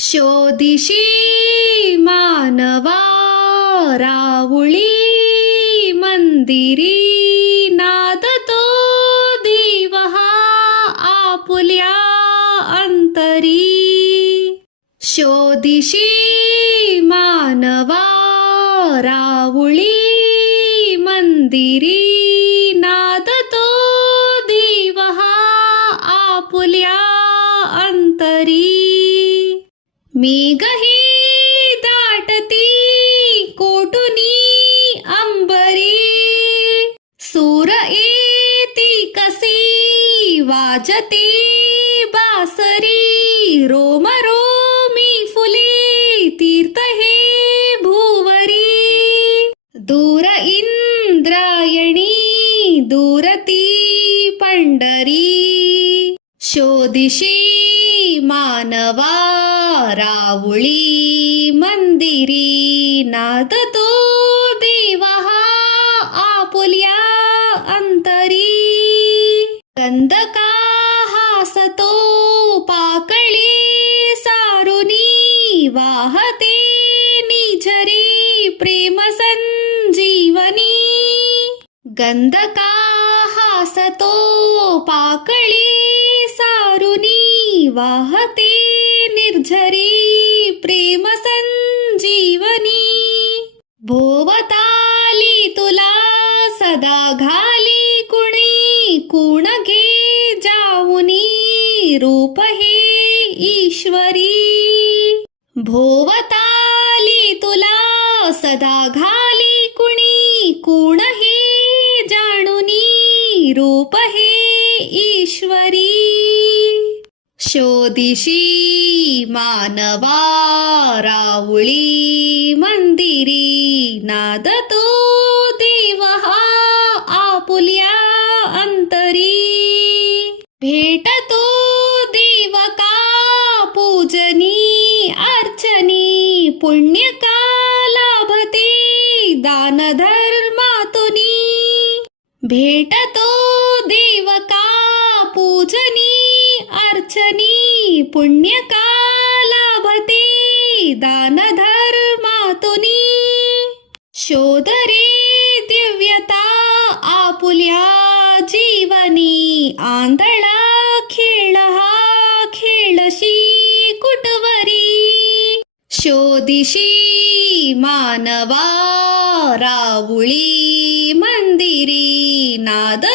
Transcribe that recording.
शोधिशी मानवा रावुळी मंदिरी नादतो दिवहा आपुल्या अंतरी. शोधिशी मानवा रावुळी मंदिरी नादतो दिवहा आपुल्या अंतरी. मेघही दाटती कोटुनी अंबरी सूर येती कसी वाजते बासरी. रोम रोमी फुले तीर्थ हे भुवरी दूर इंद्रायणी दूरती पंढरी. शोधिशी मानवा रावुळी मंदिरी नादतो दिवहा आपुल्या अंतरी. गंधका हासतो पाकळी सारुनी वाहते निझरी प्रेम संजीवनी. गंधका हासतो पाकळी सारुनी वाहते निर्झरी प्रेम संजीवनी. भोवताली तुला सदा घाली कुणी कुण घे जाऊनी रूप हे ईश्वरी. भोवताली तुला सदा घाली कुणी कुण हे जाणुनी रूप हे ईश्वरी. शोधिशी मानवा रावुळी मंदिरी नादतो दिवहा आपुल्या अंतरी. भेटतो देवका पूजनी अर्चनी पुण्य का लाभते दान धर्मातुनी. भेटतो देवका पूजनी अर्चनी पुण्य का लाभते दान धर्मातुनी. शोध रे दिव्यता आपुल्या जीवनी आंधळा खेळ हा खेळशी कुटवरी. शोधिशी मानवा रावुळी मंदिरी नाद